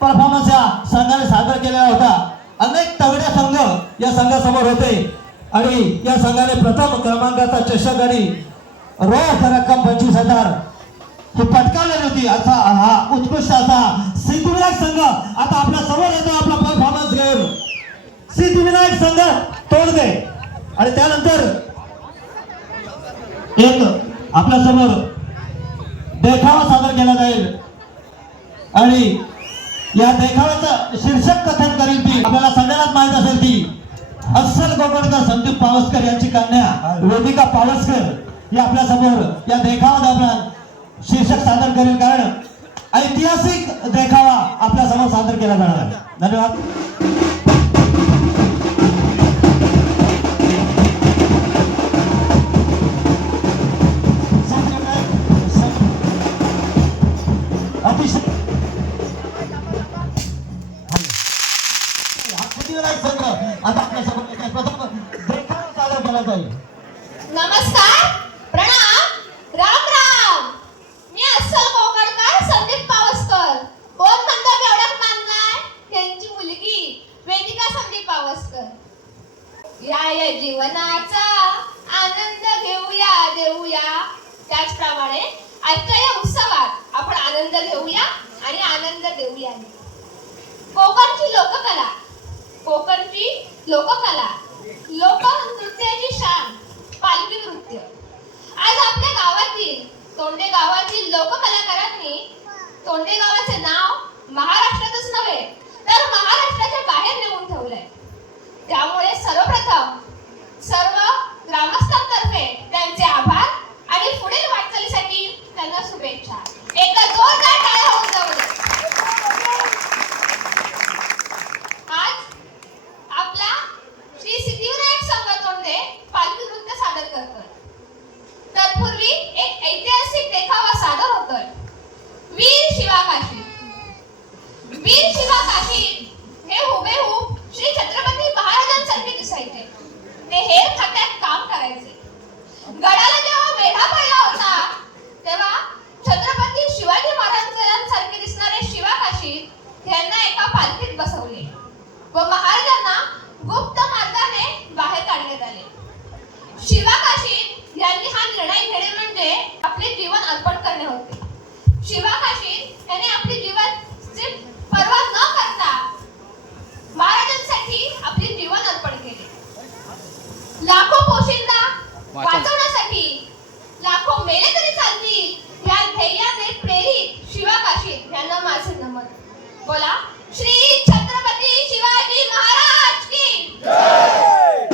Performance या संघाने सादर केलेला होता. अनेक तगडे संघ या संघासमोर होते आणि या संघाने प्रथम क्रमांकाचा चषक आणि रोख रक्कम 25,000 ही पटकावलेली होती. असा हा उत्कृष्ट असा सिद्धिविनायक संघ आता आपल्या समोर येतो आपला परफॉर्मन्स घेऊन. सिद्धिविनायक संघ तोडगे आणि त्यानंतर एक आपल्या समोर देखावा सादर केला जाईल आणि या देखाव्याचं शीर्षक कथन करील ती आपल्याला सगळ्यांनाच माहित असेल ती अस्सल कोकणकर संदीप पावसकर यांची कन्या वेदिका पावसकर ही आपल्या समोर या देखावा दरम्यान शीर्षक सादर करेल. कारण ऐतिहासिक देखावा आपल्या समोर सादर केला जाणार आहे. धन्यवाद. अतिशय आता आपल्या समोर प्रथम देखावा सादर केला जाईल. नमस्कार, प्रणाम, राम राम. मी अस्सल कोकणकर संदीप पावसकर. कोण म्हणतो मी ओळख मानलाय? त्यांची मुलगी वेदिका संदीप पावसकर. या जीवनाचा आनंद देऊया. त्याचप्रमाणे आजच्या या उत्सवात आपण आनंद घेऊया आणि आनंद देऊया. कोकणची लोककला लोकनृत्याची शान पालवी नृत्य. आज आपल्या गावातील तोंडे गावातील लोककलाकारांनी तोंडे गावाचे नाव महाराष्ट्रातच नव्हे तर महाराष्ट्राच्या बाहेर नेऊन ठेवलंय. त्यामुळे सर्वप्रथम सर्व ग्रामस्थांतर्फे त्यांचे आभार आणि पुढील वाटचालीसाठी त्यांना शुभेच्छा. एका जोरदार टाळ्या होऊन जाऊ दे. आज आपला श्री सिद्धिविनायक संघ तोंडे पालखी नृत्य सादर करतोय. तत्पूर्वी एक ऐतिहासिक देखावा सादर होतोय. वीर शिवा काशीद हे हुबेहूब श्री छत्रपती महाराजांसारखे दिसायचे. ते हेर खात्यात काम करायचे. गडाला जेव्हा वेढा पडला होता तेव्हा छत्रपती शिवाजी महाराजांसारखे दिसणारे शिवा काशीद यांना एका पालखीत बसवले व महाराजांना गुप्त मार्गाने बाहेर काढण्यात आले. शिवा काशीद यांनी हा निर्णय घेणे म्हणजे आपले जीवन अर्पण करणे होते. शिवा काशीद यांनी आपले जीवाची पर्वा न करता महाराजांसाठी आपले जीवन अर्पण केले. लाखो पोशिंदा वाचवण्यासाठी लाखो मेले तरी चालतील या ध्येयाने प्रेरित शिवा काशीद यांना माझे नमन. बोला श्री छत्रपती शिवाजी महाराज की जय.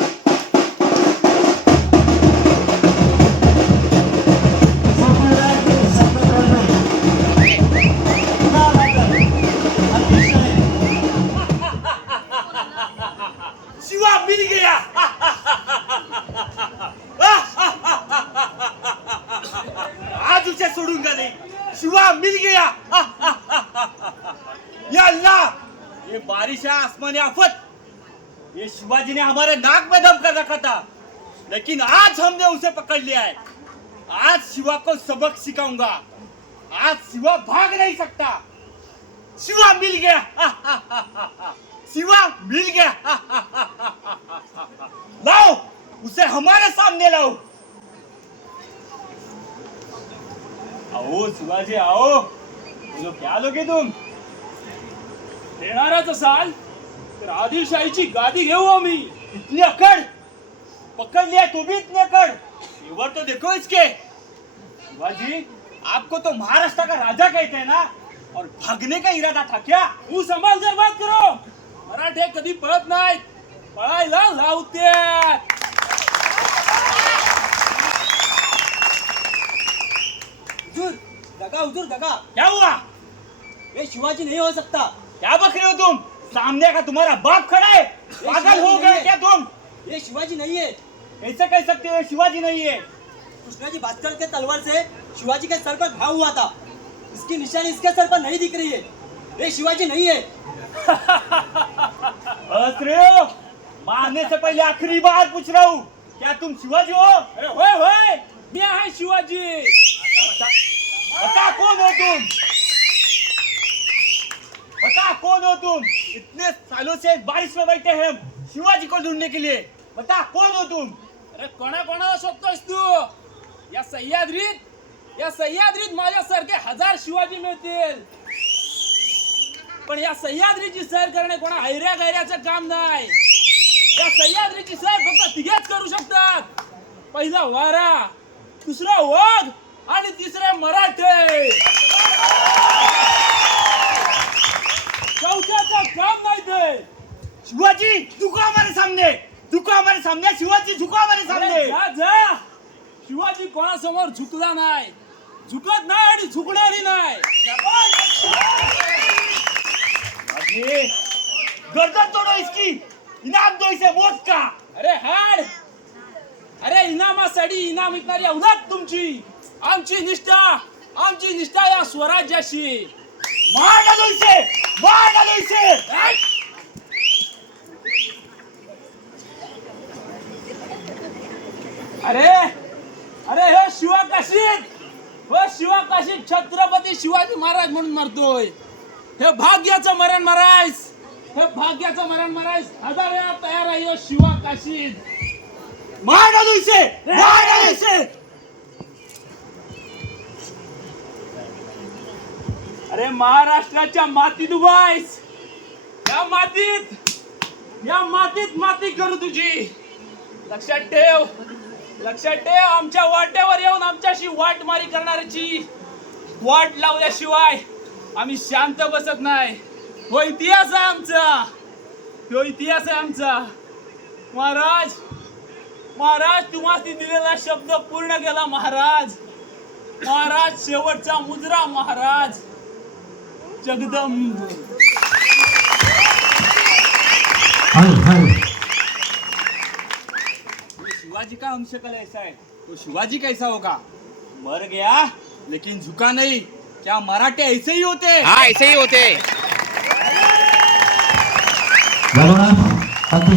शिवा मिल गया. आज उसे छोड़ूंगा नहीं. शिवा मिल गया. या अल्लाह, ये बारिश है आसमानी आफत. ये शिवाजी ने हमारे नाक में दम कर रखा था लेकिन आज हमने उसे पकड़ लिया है. आज शिवा को सबक सिखाऊंगा. आज शिवा भाग नहीं सकता. शिवा मिल गया. शिवा मिल गया. लाओ उसे हमारे सामने लाओ. आओ शिवाजी आओ. बोलो क्या लोगे तुम? येणारच असाल तर आदिलशाहीची गादी घेऊ आम्ही. इतनी अकड़ पकड़ लिया तो भी इतनी अकड़. तेवर तो देखो इसके. शिवाजी आपको तो महाराष्ट्र का राजा कहते हैं ना और भागने का इरादा था क्या? तू संभाल जर बात करो. मराठे कधी पळत नाहीत, पळायला लावतात. हुजूर दगा. क्या हुआ? ये शिवाजी नहीं हो सकता. क्या बक रहे हो तुम? सामने का तुम्हारा बाप खड़ा है. पागल हो गए क्या तुम? ये शिवाजी नहीं है. ऐसे कह सकते हो शिवाजी नहीं है? कृष्णाजी भास्कर के तलवार से शिवाजी के सर पर घाव हुआ था. इसकी निशानी इसके सर पर नहीं दिख रही है. ये शिवाजी नहीं है. हंस रहे हो? मारने से पहले आखिरी बार पूछ रहा हूँ, क्या तुम शिवाजी हो? अरे होय मी आहे शिवाजी. बता कौन हो तुम? बता हो तुम? इतने सालों से बारिश में बैठे हैं शिवाजी को ढूंढने के लिए, बता कौन हो तुम? अरे कोणाला शोधतोयस तू? या सह्याद्रीत माझ्यासारखे 1000 शिवाजी मिळतील, पण या सह्याद्रीची सैर करणे कोणा हैऱ्या गैऱ्याचं काम नाही. या सह्याद्रीची सैर फक्त तिघेच करू शकतात. पहिला वारा, दुसरा वाघ आणि तिसरे मराठे. चौथ्याचं काम नाही ते. शिवाजी झुको हमारे सामने, झुको हमारे सामने, शिवाजी झुको हमारे अरे सामने. जा. शिवाजी कोणासमोर झुकला नाही, झुकत नाही आणि झुकणारही नाही. अरे गर्दन तोड़ो इसकी, इनाम दो इसे मौत का. अरे हाड. अरे इनामासाठी इनाम विकणारी अवलाद तुमची. आमची निष्ठा या स्वराज्याशी. मार डालो इसे, मार डालो इसे. अरे हे शिवाकाशीत छत्रपती शिवाजी महाराज म्हणून मरतोय. हे भाग्याचं मरण मारायस. 1000 वेळा तयार आहे ह्यो शिवाकाशीत. मार डालो इसे, मार डालो इसे. अरे महाराष्ट्राच्या मातीत उभायस. या मातीत माती करू तुझी. लक्षात ठेव. आमच्या वाटेवर येऊन आमच्याशी वाटमारी करणाऱ्याची वाट लावल्याशिवाय आम्ही शांत बसत नाही. हो इतिहास आहे आमचा. महाराज तुम्हाला दिलेला शब्द पूर्ण केला. महाराज शेवटचा मुजरा. महाराज जगदंब. शिवाजी का अंशकल ऐसा है तो शिवाजी कैसा होगा? मर गया लेकिन झुका नहीं. क्या मराठे ऐसे ही होते? हाँ ऐसे ही होते. जगन्नाथ